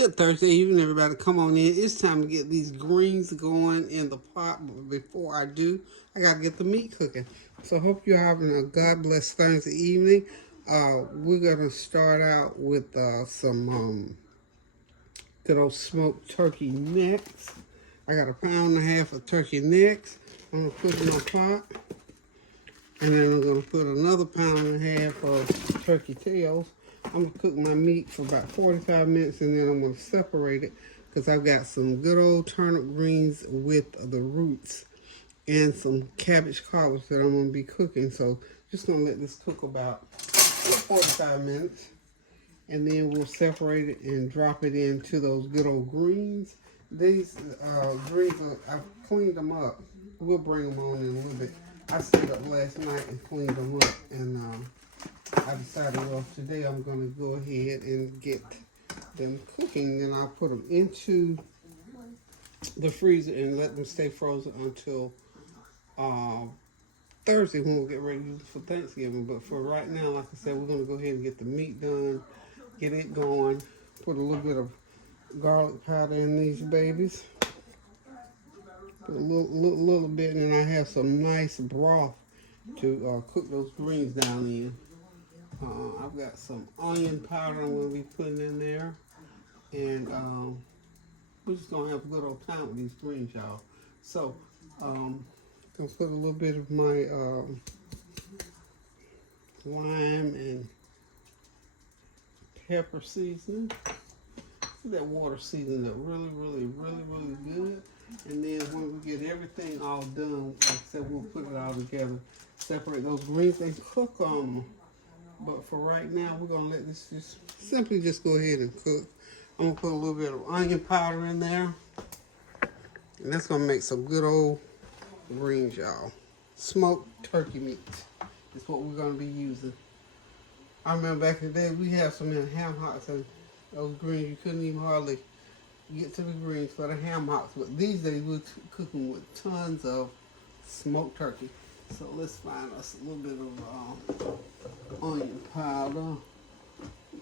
Good Thursday evening, everybody. Come on in. It's time to get these greens going in the pot. But before I do, I got to get the meat cooking. So hope you're having a God bless Thursday evening. We're going to start out with some good old smoked turkey necks. I got 1.5 pounds of turkey necks. I'm going to put in my pot. And then I'm going to put another 1.5 pounds of turkey tails. I'm going to cook my meat for about 45 minutes, and then I'm going to separate it because I've got some good old turnip greens with the roots and some cabbage collards that I'm going to be cooking. So just going to let this cook about 45 minutes, and then we'll separate it and drop it into those good old greens. These greens, I've cleaned them up. We'll bring them on in a little bit. I stayed up last night and cleaned them up, and I decided, well, today I'm going to go ahead and get them cooking, and I'll put them into the freezer and let them stay frozen until Thursday when we'll get ready for Thanksgiving. But for right now, like I said, we're going to go ahead and get the meat done, get it going, put a little bit of garlic powder in these babies. Put a little bit, and then I have some nice broth to cook those greens down in. I've got some onion powder I'm going to be putting in there, and we're just going to have a good old time with these greens, y'all. So, I'm going to put a little bit of my lime and pepper seasoning. That water seasoning up really good. And then when we get everything all done, like I said, we'll put it all together, separate those greens and cook them. But for right now, we're going to let this just go ahead and cook. I'm going to put a little bit of onion powder in there. And that's going to make some good old greens, y'all. Smoked turkey meat is what we're going to be using. I remember back in the day, we had some in ham hocks, and those greens, you couldn't even hardly get to the greens for the ham hocks. But these days, we're cooking with tons of smoked turkey. So let's find us a little bit of onion powder.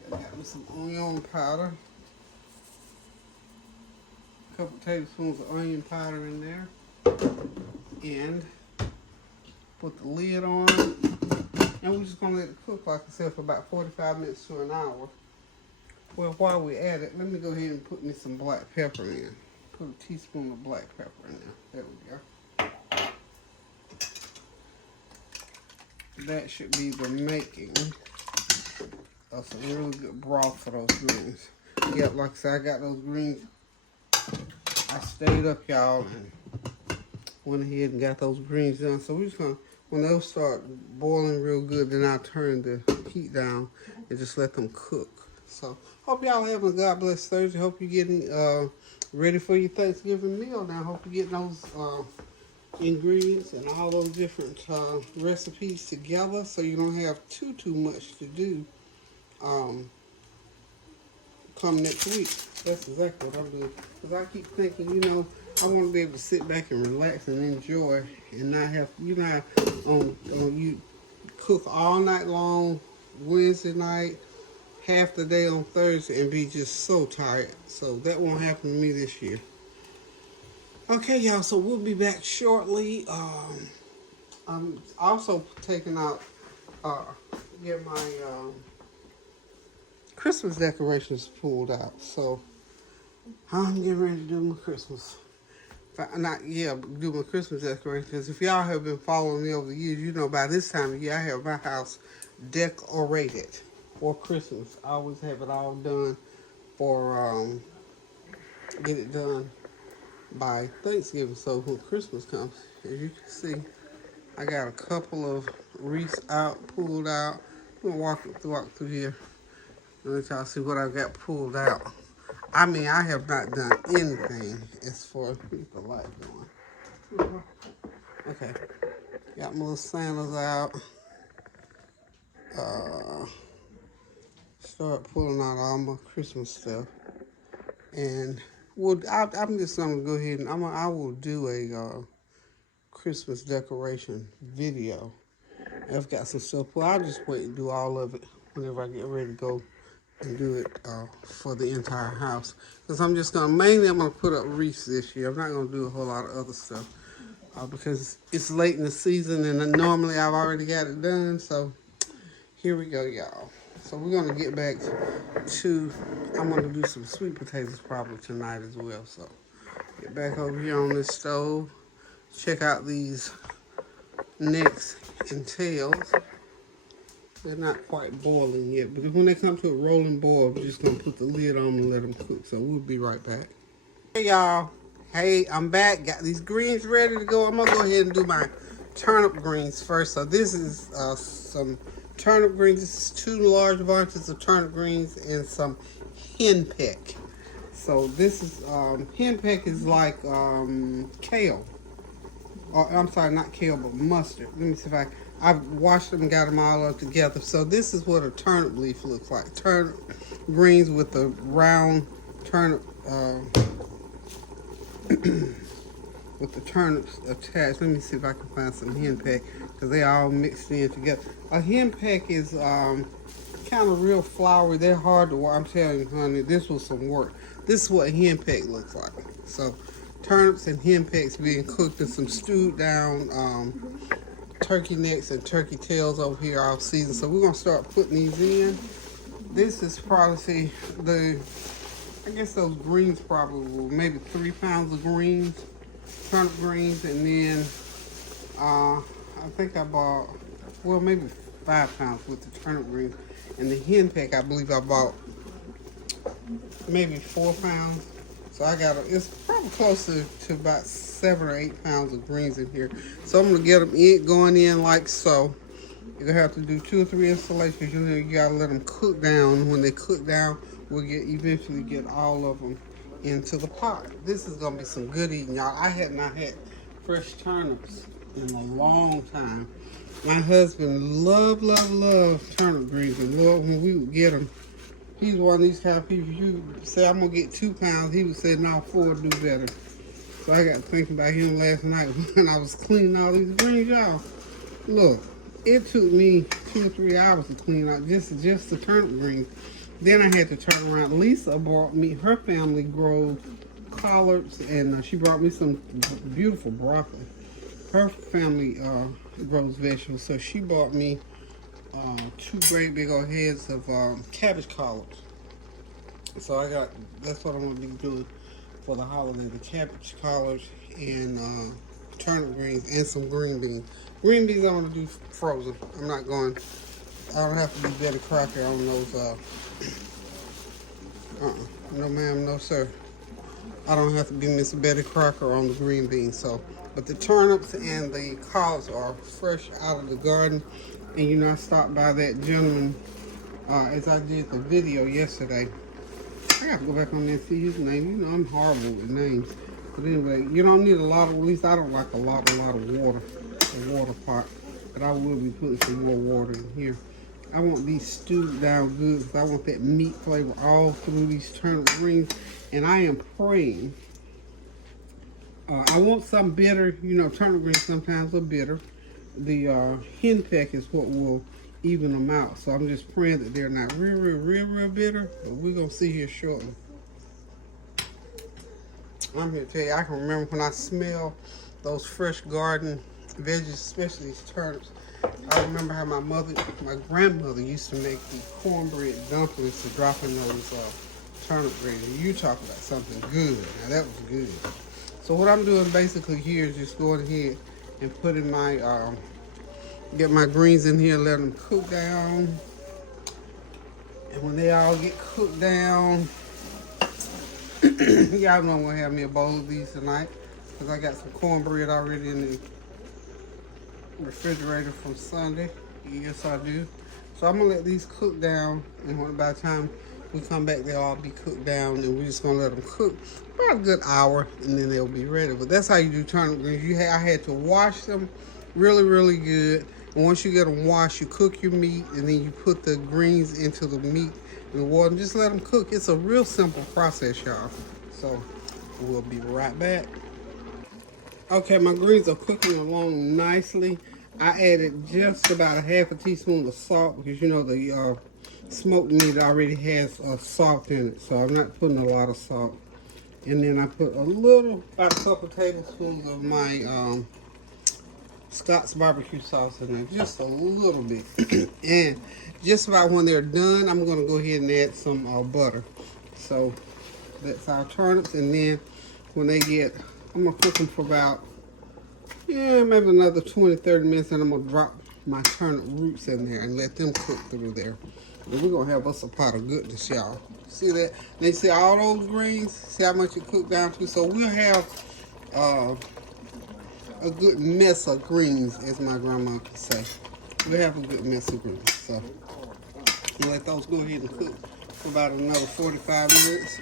I got me some onion powder. A couple tablespoons of onion powder in there. And put the lid on. And we're just going to let it cook, like I said, for about 45 minutes to an hour. Well, while we're at it, let me go ahead and put me some black pepper in. Put a teaspoon of black pepper in there. There we go. That should be the making of some really good broth for those greens. Yep, like I said, I got those greens. I stayed up, y'all, and went ahead and got those greens done. So we're just going to, when those start boiling real good, then I'll turn the heat down and just let them cook. So hope y'all having a God bless Thursday. Hope you're getting ready for your Thanksgiving meal now. Hope you're getting those ingredients and all those different recipes together so you don't have too much to do come next week. That's exactly what I'm doing, because I keep thinking, I want to be able to sit back and relax and enjoy and not have, you cook all night long Wednesday night, half the day on Thursday, and be just so tired. So that won't happen to me this year. Okay, y'all, so we'll be back shortly. I'm also taking out, get my Christmas decorations pulled out. So I'm getting ready to do my Christmas. Do my Christmas decorations. Because if y'all have been following me over the years, you know by this time of year I have my house decorated for Christmas. I always have it all done for, get it done by Thanksgiving. So when Christmas comes, as you can see, I got a couple of wreaths pulled out. I'm gonna walk through here and let y'all see what I've got pulled out. I mean, I have not done anything as far as keep the light going. Okay, got my little Santas out. Start pulling out all my Christmas stuff, and I'm just gonna go ahead and I will do a Christmas decoration video. I've got some stuff. Well, I'll just wait and do all of it whenever I get ready to go and do it for the entire house. Because I'm just gonna, mainly I'm gonna put up wreaths this year. I'm not gonna do a whole lot of other stuff because it's late in the season and normally I've already got it done. So here we go, y'all. So we're gonna get back to, I'm gonna do some sweet potatoes probably tonight as well. So get back over here on this stove. Check out these necks and tails. They're not quite boiling yet, but when they come to a rolling boil, we're just gonna put the lid on and let them cook. So we'll be right back. Hey y'all, hey, I'm back. Got these greens ready to go. I'm gonna go ahead and do my turnip greens first. So this is some turnip greens. This is 2 large bunches of turnip greens and some henpeck. So this is henpeck is like kale. Or I'm sorry, not kale, but mustard. Let me see if I've washed them and got them all up together. So this is what a turnip leaf looks like. Turnip greens with the round turnip, with the turnips attached. Let me see if I can find some henpeck because they all mixed in together. A henpeck is kind of real floury. They're hard to work. I'm telling you, honey, this was some work. This is what henpeck looks like. So turnips and henpecks being cooked in some stewed down turkey necks and turkey tails over here all season. So we're gonna start putting these in. This is probably I guess those greens probably were maybe 3 pounds of greens, turnip greens, and then I think I bought, well, maybe 5 pounds with the turnip greens, and the henpeck I believe I bought maybe 4 pounds. So I got it's probably closer to about 7 or 8 pounds of greens in here. So I'm gonna get them going in like so. You're gonna have to do 2 or 3 installations. You gotta let them cook down. When they cook down, we'll eventually get all of them into the pot. This is gonna be some good eating, y'all. I had not had fresh turnips in a long time. My husband loved turnip greens, and Lord, when we would get them, he's one of these kind of people, you say, I'm going to get 2 pounds, he would say, no, 4 do better. So I got thinking about him last night when I was cleaning all these greens, y'all. Look, it took me 2 or 3 hours to clean out just the turnip greens. Then I had to turn around. Lisa brought me, her family grows collards, and she brought me some beautiful broccoli. Her family grows vegetables, so she bought me 2 great big old heads of cabbage collards. So that's what I'm going to be doing for the holiday, the cabbage collards and turnip greens and some green beans. Green beans I'm going to do frozen. I don't have to be Betty Crocker on those, no ma'am, no sir. I don't have to be Miss Betty Crocker on the green beans. So, but the turnips and the collards are fresh out of the garden. And I stopped by that gentleman as I did the video yesterday. I got to go back on there and see his name. I'm horrible with names. But anyway, you don't need a lot of, at least I don't like a lot of water, a water pot. But I will be putting some more water in here. I want these stewed down good because I want that meat flavor all through these turnip greens. And I am praying. I want some bitter, turnip greens sometimes are bitter. The henpeck is what will even them out. So I'm just praying that they're not real bitter. But we're going to see here shortly. I'm here to tell you, I can remember when I smell those fresh garden veggies, especially these turnips. I remember how my grandmother used to make the cornbread dumplings to drop in those turnip greens. And you talk about something good. Now that was good. So what I'm doing basically here is just going ahead and putting my, get my greens in here, let them cook down. And when they all get cooked down, y'all know I'm gonna have me a bowl of these tonight because I got some cornbread already in the refrigerator from Sunday. Yes, I do. So I'm gonna let these cook down, and by the time we come back, they'll all be cooked down, and we're just gonna let them cook about a good hour, and then they'll be ready. But that's how you do turnip greens. I had to wash them really good, and once you get them washed, you cook your meat, and then you put the greens into the meat and the water, and just let them cook. It's a real simple process, y'all. So we'll be right back. Okay, my greens are cooking along nicely. I added just about a half a teaspoon of salt because the smoked meat already has salt in it, so I'm not putting a lot of salt. And then I put about a couple tablespoons of my Scott's barbecue sauce in there, just a little bit. And just about when they're done, I'm going to go ahead and add some butter. So that's our turnips, and then when they get, I'm going to cook them for about, maybe another 20-30 minutes, and I'm going to drop my turnip roots in there and let them cook through there. And we're going to have us a pot of goodness, y'all. See that? They see all those greens? See how much it cooked down to? So we'll have a good mess of greens, as my grandma could say. We'll have a good mess of greens. So we'll let those go ahead and cook for about another 45 minutes.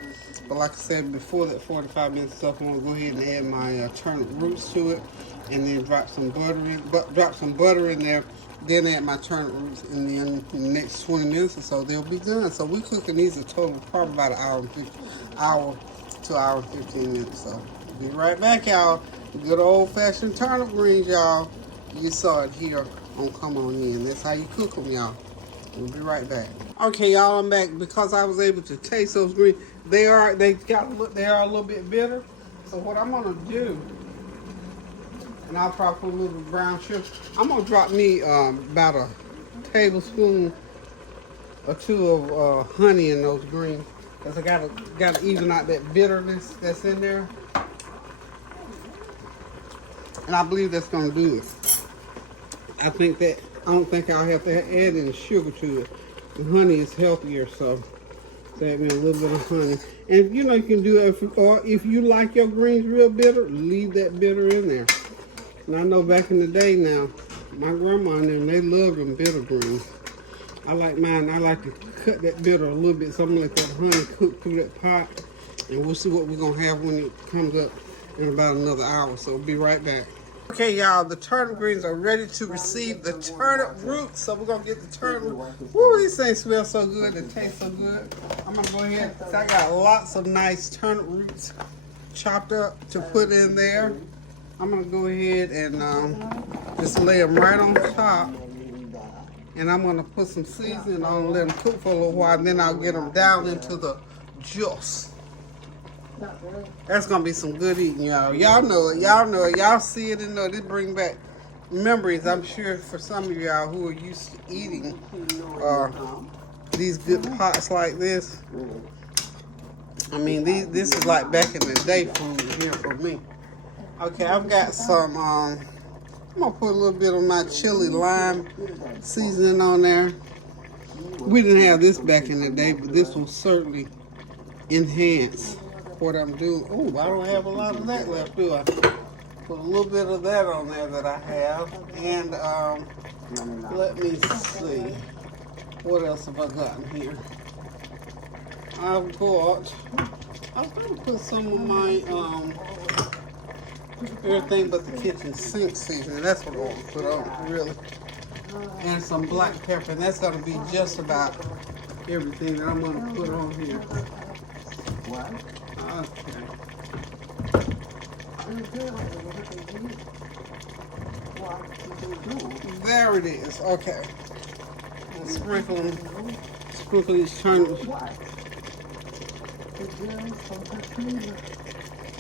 But like I said, before that 45 minutes up, I'm going to go ahead and add my turnip roots to it, and then drop some butter in there, then add my turnip roots, and then in the next 20 minutes or so, they'll be done. So we're cooking these a total of probably about an hour to hour and 15 minutes. So be right back, y'all. Good old-fashioned turnip greens, y'all. You saw it here on Come On In. That's how you cook them, y'all. We'll be right back. Okay, y'all, I'm back. Because I was able to taste those greens, they are a little bit bitter. So what I'm gonna do, and I'll probably put a little bit of brown sugar. I'm gonna drop me about a tablespoon or two of honey in those greens, because I gotta even out that bitterness that's in there. And I believe that's gonna do it. I don't think I'll have to add any sugar to it. The honey is healthier, so add me a little bit of honey. And you can do it, if you like your greens real bitter, leave that bitter in there. And I know back in the day now, my grandma and them, they loved them bitter greens. I like mine. I like to cut that bitter a little bit, so I'm gonna let that honey cook through that pot, and we'll see what we're gonna have when it comes up in about another hour. So we'll be right back. Okay, y'all, the turnip greens are ready to receive the turnip roots. So we're gonna get the turnip roots. Woo, these things smell so good, they taste so good. I'm gonna go ahead, so I got lots of nice turnip roots chopped up to put in there. I'm gonna go ahead and just lay them right on top. And I'm gonna put some seasoning on and let them cook for a little while, and then I'll get them down into the juice. That's gonna be some good eating, y'all. Y'all know it. Y'all know it. Y'all see it and know it. It brings back memories, I'm sure, for some of y'all who are used to eating these good pots like this. I mean, this is like back in the day food here for me. Okay, I've got some. I'm gonna put a little bit of my chili lime seasoning on there. We didn't have this back in the day, but this will certainly enhance what I'm doing. Oh, I don't have a lot of that left, do I? Put a little bit of that on there that I have. And let me see. What else have I gotten here? I'm going to put some of my everything but the kitchen sink seasoning. That's what I want to put on, really. And some black pepper. And that's going to be just about everything that I'm going to put on here. Okay. There it is. Okay. I'll sprinkle these turnips.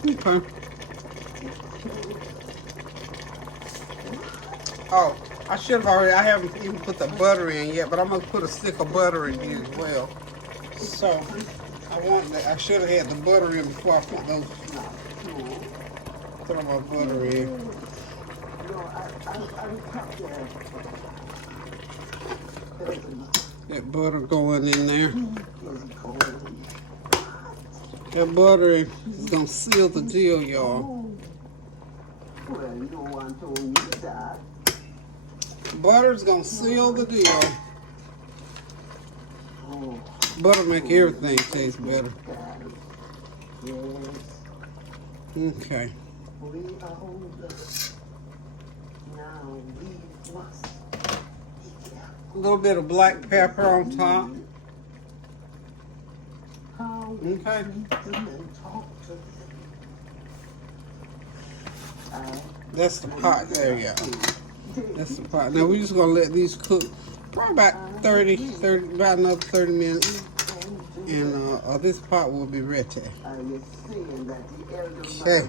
Okay. Oh, I haven't even put the butter in yet, but I'm going to put a stick of butter in here as well. So, I should have had the butter in before I put those. Throw my butter in. That butter going in there. That butter is going to seal the deal, y'all. Butter's going to seal the deal. Butter make everything taste better. Okay. A little bit of black pepper on top. Okay. That's the pot there, y'all. That's the pot. Now we're just gonna let these cook probably about 30, about another 30 minutes. And this pot will be ready. Okay,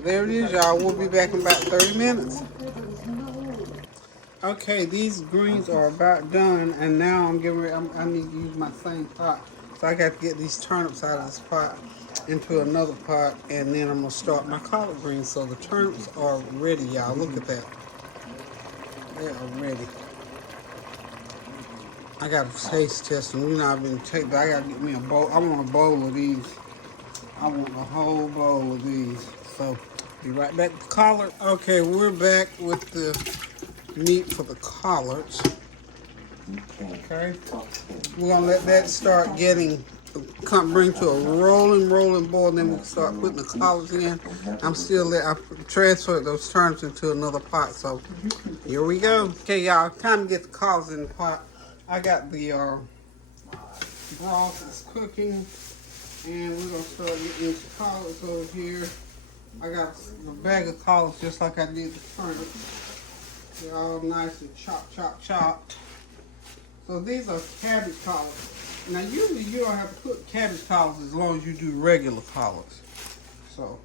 there it is, y'all. We'll be back in about 30 minutes. Okay, these greens are about done, and now I'm getting ready. I need to use my same pot, so I got to get these turnips out of this pot into another pot, and then I'm gonna start my collard greens. So the turnips are ready, y'all. Look at that; they are ready. I got to taste test them. You know, I've been taking, but I got to get me a bowl. I want a bowl of these. I want a whole bowl of these. So, be right back with the collard. Okay, we're back with the meat for the collards. Okay, we're gonna let that start getting, bring to a rolling boil. Then we can start putting the collards in. I transferred those turnips into another pot. So, here we go. Okay, y'all, time to get the collards in the pot. I got the broth is cooking, and we're gonna start getting these collards over here. I got a bag of collards just like I did the turnips. They're all nice and chopped. So these are cabbage collards. Now usually you don't have to put cabbage collards as long as you do regular collards. So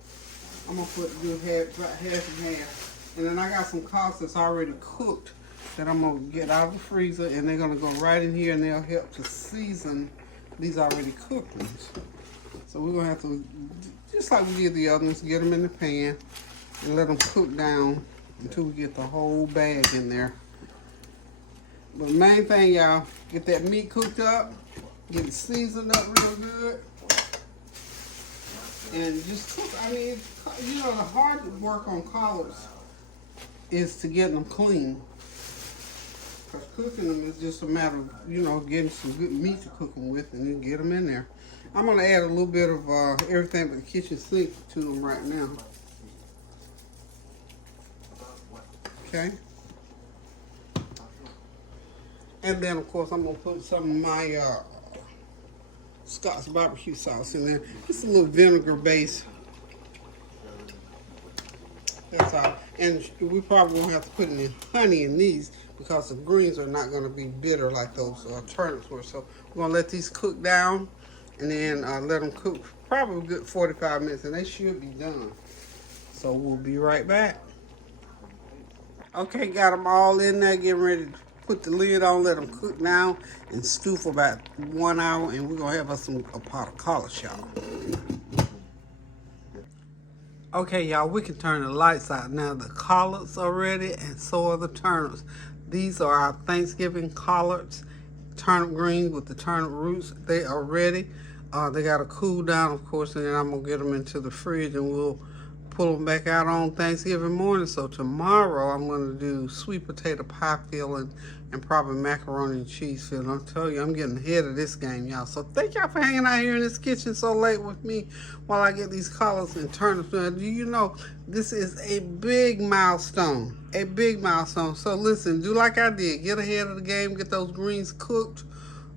I'm gonna do about half and half, and then I got some collards that's already cooked that I'm gonna get out of the freezer, and they're gonna go right in here, and they'll help to season these already cooked ones. So we're gonna have to, just like we did the other ones, get them in the pan and let them cook down until we get the whole bag in there. But the main thing, y'all, get that meat cooked up, get it seasoned up real good, and just cook. I mean, you know, the hard work on collards is to get them clean. Because cooking them is just a matter of, you know, getting some good meat to cook them with, and then get them in there. I'm going to add a little bit of everything but the kitchen sink to them right now. Okay. And then, of course, I'm going to put some of my Scott's barbecue sauce in there. Just a little vinegar base. That's all. And we probably won't have to put any honey in these because the greens are not going to be bitter like those turnips were. So we're going to let these cook down, and then let them cook probably a good 45 minutes, and they should be done. So we'll be right back. Okay, got them all in there, getting ready to put the lid on, let them cook now and stew for about 1 hour, and we're going to have us a pot of collards, y'all. Okay, y'all, we can turn the lights out now. The collards are ready, and so are the turnips. These are our Thanksgiving collards, turnip greens with the turnip roots. They are ready. They got to cool down, of course, and then I'm going to get them into the fridge, and we'll pull them back out on Thanksgiving morning. So tomorrow I'm going to do sweet potato pie filling and probably macaroni and cheese filling. I'll tell you, I'm getting ahead of this game, y'all. So thank y'all for hanging out here in this kitchen so late with me while I get these collards and turnips. Now, do you know this is a big milestone? A big milestone. So listen, do like I did. Get ahead of the game. Get those greens cooked.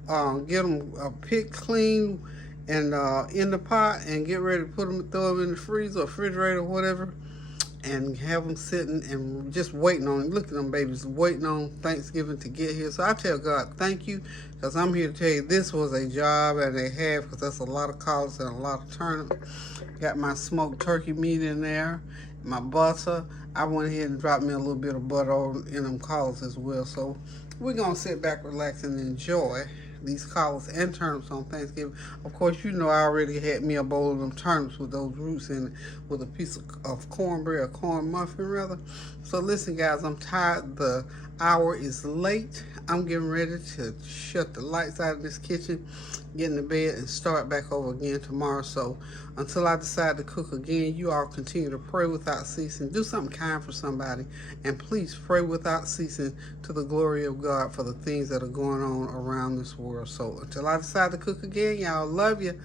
Get them picked clean and in the pot, and get ready to throw them in the freezer or refrigerator or whatever, and have them sitting and just waiting on. Look at them babies waiting on Thanksgiving to get here. So I tell God thank you, because I'm here to tell you this was a job and a half, because that's a lot of collards and a lot of turnips. Got my smoked turkey meat in there, my butter. I went ahead and dropped me a little bit of butter in them collards as well. So we're gonna sit back, relax, and enjoy these collards and turnips on Thanksgiving. Of course, you know I already had me a bowl of them turnips with those roots in it, with a piece of cornbread, or corn muffin rather. So listen, guys, I'm tired. The hour is late. I'm getting ready to shut the lights out of this kitchen, get in the bed, and start back over again tomorrow. So until I decide to cook again, you all continue to pray without ceasing. Do something kind for somebody, and please pray without ceasing to the glory of God for the things that are going on around this world. So until I decide to cook again, y'all, love you.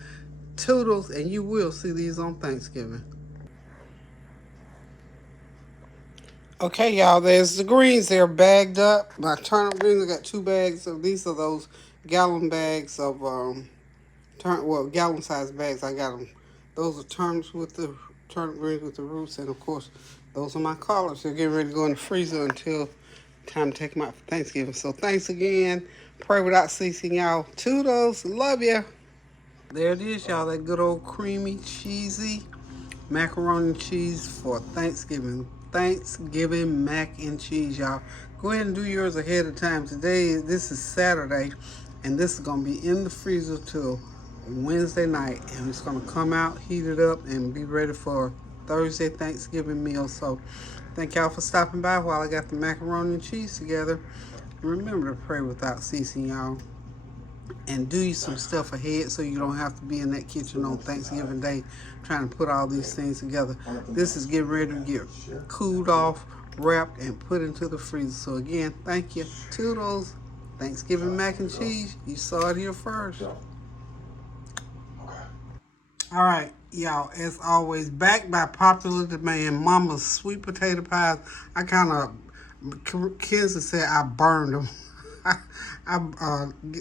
Toodles, and you will see these on Thanksgiving. Okay, y'all, there's the greens. They're bagged up. My turnip greens, I got 2 bags of these. Are those gallon bags of gallon sized bags. I got them. Those are turnips with the turnip greens with the roots, and of course those are my collards. They're getting ready to go in the freezer until Time to take them out for Thanksgiving. So thanks again. Pray without ceasing, y'all. Toodles. Love ya. There it is, y'all. That good old creamy, cheesy macaroni and cheese for Thanksgiving. Thanksgiving mac and cheese, y'all. Go ahead and do yours ahead of time. This is Saturday, and this is going to be in the freezer till Wednesday night. And it's going to come out, heat it up, and be ready for Thursday Thanksgiving meal. So thank y'all for stopping by while I got the macaroni and cheese together. And remember to pray without ceasing, y'all. And do you some stuff ahead so you don't have to be in that kitchen on Thanksgiving Day trying to put all these things together. This is getting ready to get cooled off, wrapped, and put into the freezer. So again, thank you. Toodles. Thanksgiving mac and cheese. You saw it here first. All right, y'all, as always, back by popular demand, Mama's sweet potato pies. I kind of, Kenzie said I burned them. I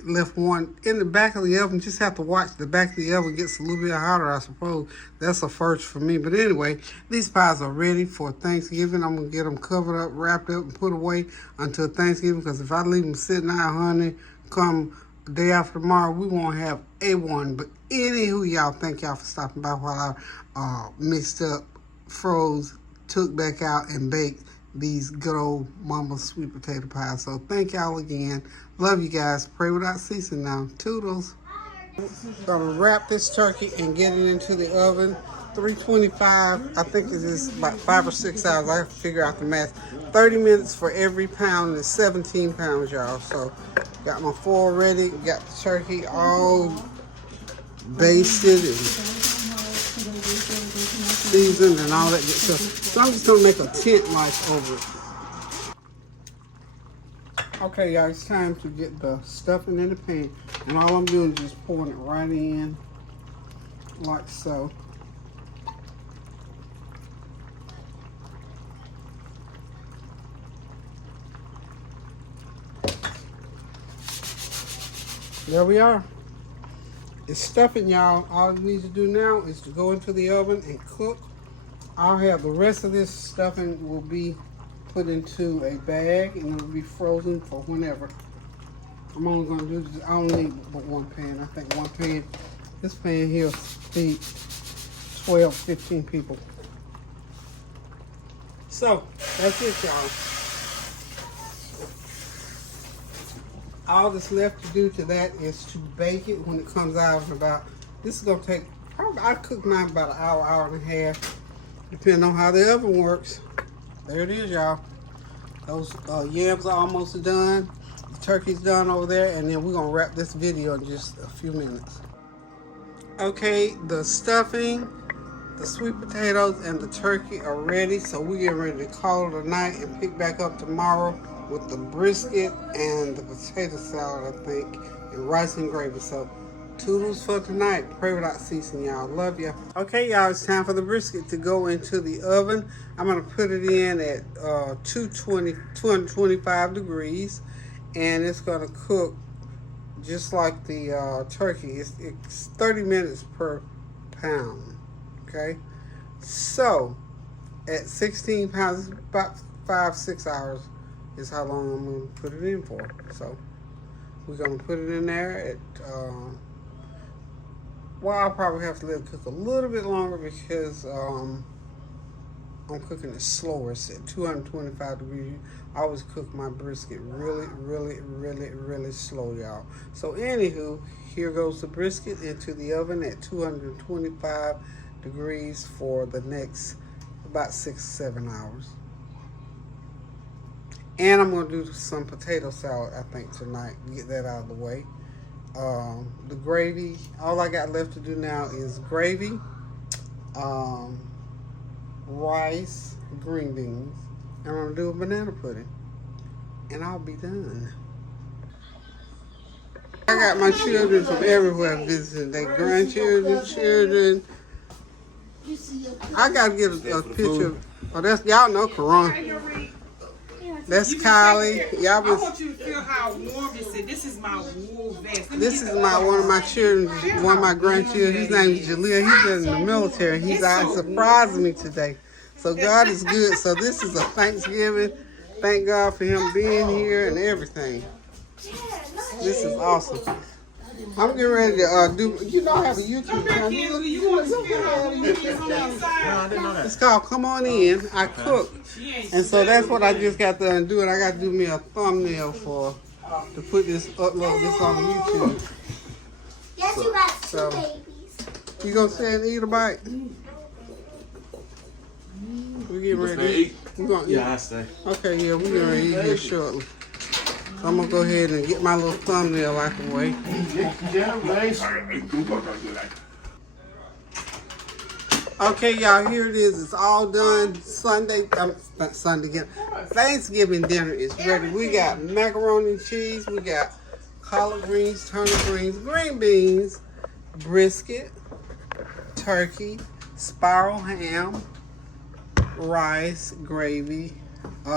left one in the back of the oven. Just have to watch the back of the oven gets a little bit hotter, I suppose. That's a first for me. But anyway, these pies are ready for Thanksgiving. I'm going to get them covered up, wrapped up, and put away until Thanksgiving. Because if I leave them sitting out, honey, come day after tomorrow, we won't have A1. But anywho, y'all, thank y'all for stopping by while I mixed up, froze, took back out, and baked these good old Mama's sweet potato pies. So thank y'all again. Love you guys. Pray without ceasing now. Toodles. Gonna wrap this turkey and get it into the oven. 325. I think it is about 5 or 6 hours. I have to figure out the math. 30 minutes for every pound is 17 pounds, y'all. So got my foil ready. Got the turkey all basted and seasoned and all that good stuff. So I'm just gonna make a tent like over it. Okay, y'all, it's time to get the stuffing in the pan. And all I'm doing is just pouring it right in like so. There we are. It's stuffing, y'all. All you need to do now is to go into the oven and cook. I'll have the rest of this stuffing will be put into a bag and it'll be frozen for whenever. I'm only going to do this. I only need but one pan. I think one pan. This pan here feeds 12, 15 people. So that's it, y'all. All that's left to do to that is to bake it when it comes out in about, this is going to take, probably, I cook mine about an hour, hour and a half, depending on how the oven works. There it is, y'all. Those yams are almost done. The turkey's done over there, and then we're going to wrap this video in just a few minutes. Okay, the stuffing, the sweet potatoes, and the turkey are ready, so we're getting ready to call it a night and pick back up tomorrow with the brisket and the potato salad, I think, and rice and gravy. So, toodles for tonight. Pray without ceasing, y'all. Love ya. Okay, y'all, it's time for the brisket to go into the oven. I'm going to put it in at 225 degrees, and it's going to cook just like the turkey. It's 30 minutes per pound, okay? So, at 16 pounds, it's about 5-6 hours is how long I'm going to put it in for. So we're going to put it in there at, well, I'll probably have to let it cook a little bit longer because I'm cooking it slower. It's at 225 degrees. I always cook my brisket really, really, really, really slow, y'all. So anywho, here goes the brisket into the oven at 225 degrees for the next about 6-7 hours. And I'm going to do some potato salad, I think, tonight. Get that out of the way. The gravy, all I got left to do now is gravy, rice, green beans, and I'm going to do a banana pudding. And I'll be done. I got my children from everywhere visiting. Their grandchildren, children. I got to get a picture. Oh, that's, y'all know Corona. That's Kylie. Y'all I want you to feel how warm this is. This is my wool vest. This is one of my children, one of my grandchildren. His name is Jaleel. He's in the military. He's out surprising me today. So God is good. So this is a Thanksgiving thank God for him being here and everything. This is awesome. I'm getting ready to do. You know, I have a YouTube channel. You want to spit all the ingredients on the inside? It's called Come On In. I cook. And so that's what I just got done doing. I got to do me a thumbnail to put this, upload this on YouTube. Yes, you got two So, babies. you gonna stay and eat a bite? We getting ready to eat. You gonna eat? Yeah, I stay. Okay, yeah, we gonna eat here shortly. So I'm gonna go ahead and get my little thumbnail out the way. Okay, y'all, here it is. It's all done. Sunday, not Sunday again. Thanksgiving dinner is ready. We got macaroni and cheese. We got collard greens, turnip greens, green beans, brisket, turkey, spiral ham, rice, gravy,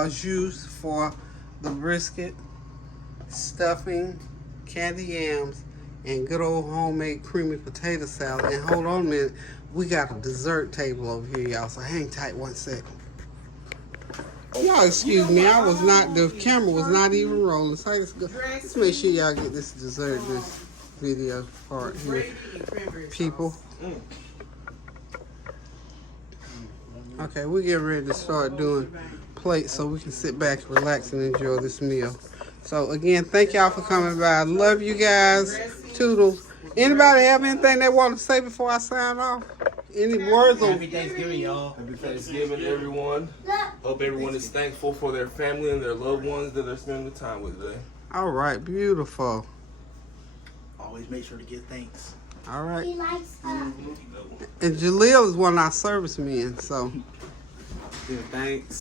juice for the brisket, stuffing, candy yams, and good old homemade creamy potato salad. And hold on a minute, we got a dessert table over here, y'all, so hang tight one second. Y'all excuse me, the camera was not even rolling, so let's make sure y'all get this dessert, this video part here, people. Okay, we're getting ready to start doing plates so we can sit back, relax, and enjoy this meal. So again, thank y'all for coming by. I love you guys. Toodles. Anybody have anything they want to say before I sign off? Any words of Happy Thanksgiving, y'all. Happy Thanksgiving, everyone. Hope everyone is thankful for their family and their loved ones that they're spending the time with today. All right, beautiful. Always make sure to give thanks. All right. He likes us. And Jaleel is one of our servicemen, so. Yeah, thanks.